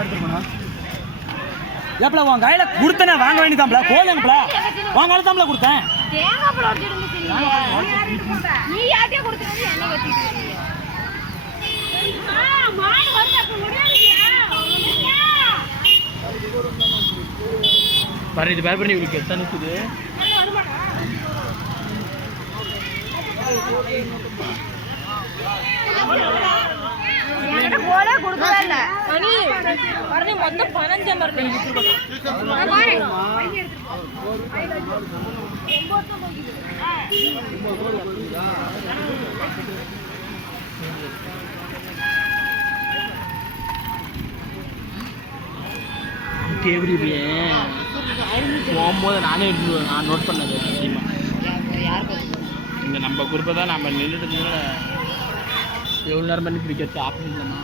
எடுத்துக்கணும். எப்பல உன் கையில கொடுத்தனே வாங்க வேண்டியதாம்ல, கோலங்கப்பல உன் கையில தாம்ல கொடுத்தேன். தேங்காய்ப்பழம் எடுத்துட்டு நீ யார்ட்டே கொடுத்துறது என்ன வெட்டிட்டு மாடு வந்து அப்ப முடியாதுயா. பாரு இது பேப்பர் நீ உங்களுக்கு எத்தனை இருக்குது. என்கிட்ட போல கொடுக்கவே இல்ல. மணி வரனே மொத்தம் 15 மரணி. போகும்போது நானே நான் நோட் பண்ணது இங்கே நம்ம குறிப்பை தான் நம்ம நின்றுட்டு எவ்வளோ நேரம் பண்ணி பிடிக்கிறது ஆப்ஷன் இல்லைம்மா.